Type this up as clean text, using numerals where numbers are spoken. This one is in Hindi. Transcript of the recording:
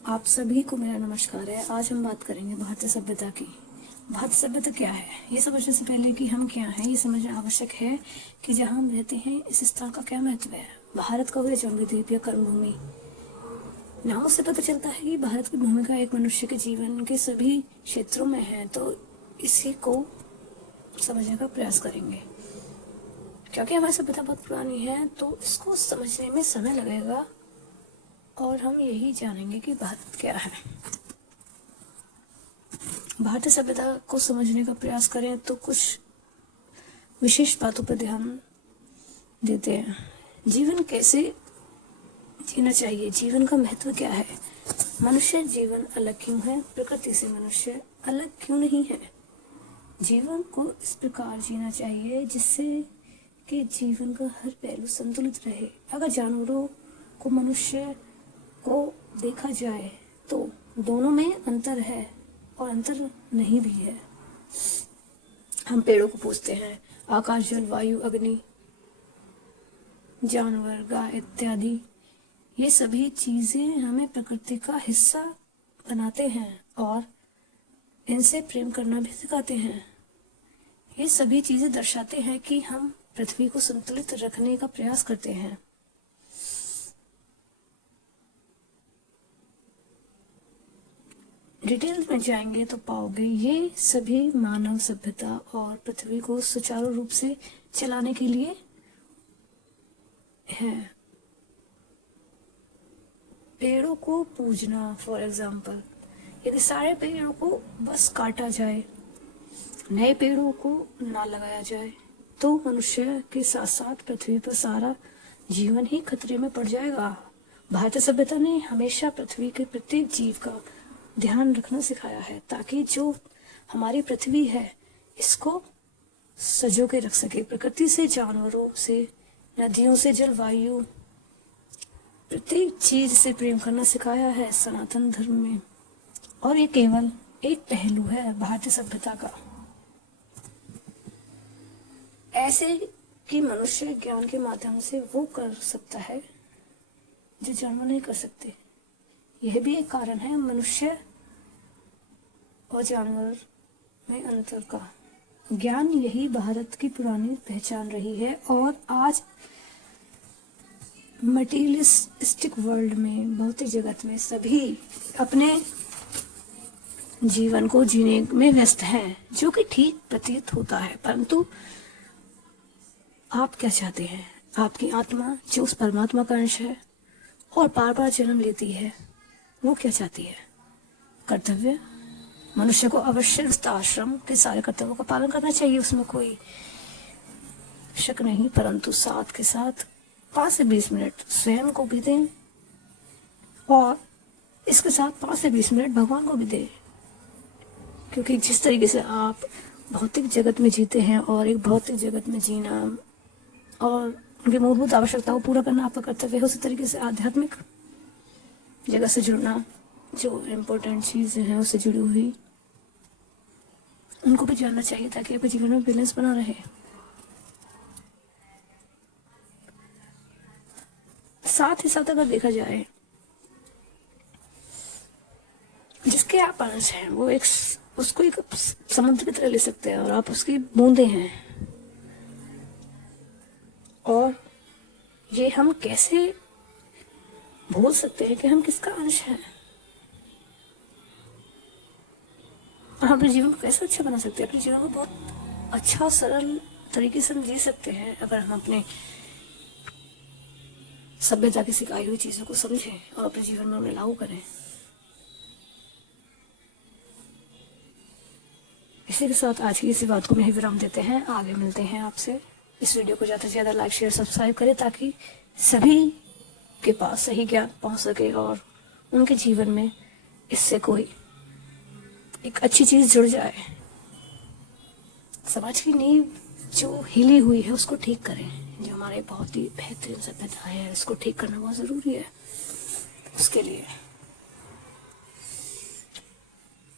आप सभी को मेरा नमस्कार है। आज हम बात करेंगे भारतीय सभ्यता की। भारतीय सभ्यता क्या है, ये समझने से पहले कि हम क्या हैं, ये समझना आवश्यक है कि जहाँ हम रहते हैं इस स्थान का क्या महत्व है। भारत का वह जन्मद्वीप या कर्मभूमि, नाम से पता चलता है कि भारत की भूमिका एक मनुष्य के जीवन के सभी क्षेत्रों में है। तो इसी को समझने का प्रयास करेंगे। क्योंकि हमारी सभ्यता बहुत पुरानी है तो इसको समझने में समय लगेगा और हम यही जानेंगे कि भारत क्या है। भारतीय सभ्यता को समझने का प्रयास करें तो कुछ विशेष बातों पर ध्यान देते हैं। जीवन कैसे जीना चाहिए, जीवन का महत्व क्या है, मनुष्य जीवन अलग क्यों है, प्रकृति से मनुष्य अलग क्यों नहीं है। जीवन को इस प्रकार जीना चाहिए जिससे कि जीवन का हर पहलू संतुलित रहे। अगर जानवरों को मनुष्य को देखा जाए तो दोनों में अंतर है और अंतर नहीं भी है। हम पेड़ों को पूजते हैं, आकाश, जल, वायु, अग्नि, जानवर, गाय इत्यादि, ये सभी चीजें हमें प्रकृति का हिस्सा बनाते हैं और इनसे प्रेम करना भी सिखाते हैं। ये सभी चीजें दर्शाते हैं कि हम पृथ्वी को संतुलित रखने का प्रयास करते हैं। डिटेल में जाएंगे तो पाओगे ये सभी मानव सभ्यता और पृथ्वी को सुचारू रूप से चलाने के लिए है। पेड़ों को पूजना, फॉर एग्जाम्पल, यदि सारे पेड़ों को बस काटा जाए, नए पेड़ों को ना लगाया जाए तो मनुष्य के साथ साथ पृथ्वी पर सारा जीवन ही खतरे में पड़ जाएगा। भारतीय सभ्यता ने हमेशा पृथ्वी के प्रत्येक जीव का ध्यान रखना सिखाया है ताकि जो हमारी पृथ्वी है इसको सजो के रख सके। प्रकृति से, जानवरों से, नदियों से, जलवायु, प्रत्येक चीज से प्रेम करना सिखाया है सनातन धर्म में। और ये केवल एक पहलू है भारतीय सभ्यता का, ऐसे कि मनुष्य ज्ञान के माध्यम से वो कर सकता है जो जानवर नहीं कर सकते। यह भी एक कारण है मनुष्य और जानवर में अंतर का। ज्ञान यही भारत की पुरानी पहचान रही है और आज मटीरियलिस्टिक वर्ल्ड में, भौतिक जगत में सभी अपने जीवन को जीने में व्यस्त हैं, जो कि ठीक प्रतीत होता है। परंतु आप क्या चाहते हैं? आपकी आत्मा जो उस परमात्मा का अंश है और बार बार जन्म लेती है, वो क्या चाहती है? कर्तव्य। मनुष्य को अवश्य आश्रम के सारे कर्तव्यों का पालन करना चाहिए, उसमें कोई शक नहीं, परंतु साथ के साथ 5 से 20 मिनट स्वयं को भी दें और इसके साथ 5 से 20 मिनट भगवान को भी दें। क्योंकि जिस तरीके से आप भौतिक जगत में जीते हैं और एक भौतिक जगत में जीना और उनकी मूलभूत आवश्यकताओं को पूरा करना आपका कर्तव्य है, उसी तरीके से आध्यात्मिक जगत से जुड़ना, जो इम्पोर्टेंट चीजें हैं उससे जुड़ी हुई, उनको भी जानना चाहिए ताकि आपके जीवन में बैलेंस बना रहे। साथ ही साथ अगर देखा जाए, जिसके आप अंश हैं वो उसको एक समुद्र की तरह ले सकते हैं और आप उसकी बूंदे हैं। और ये हम कैसे भूल सकते हैं कि हम किसका अंश हैं, और हम अपने जीवन को कैसे अच्छा बना सकते हैं, अपने जीवन को बहुत अच्छा सरल तरीके से हम जी सकते हैं अगर हम अपने सभ्यता की सिखाई हुई चीजों को समझें और अपने जीवन में उन्हें लागू करें। इसी के साथ आज की इसी बात को यही विराम देते हैं। आगे मिलते हैं आपसे। इस वीडियो को ज़्यादा से ज़्यादा लाइक, शेयर, सब्सक्राइब करें ताकि सभी के पास सही ज्ञान पहुंच सके और उनके जीवन में इससे कोई एक अच्छी चीज जुड़ जाए। समाज की नींव जो हिली हुई है उसको ठीक करें। जो हमारे बहुत ही बेहतरीन सभ्यता है उसको ठीक करना बहुत जरूरी है। उसके लिए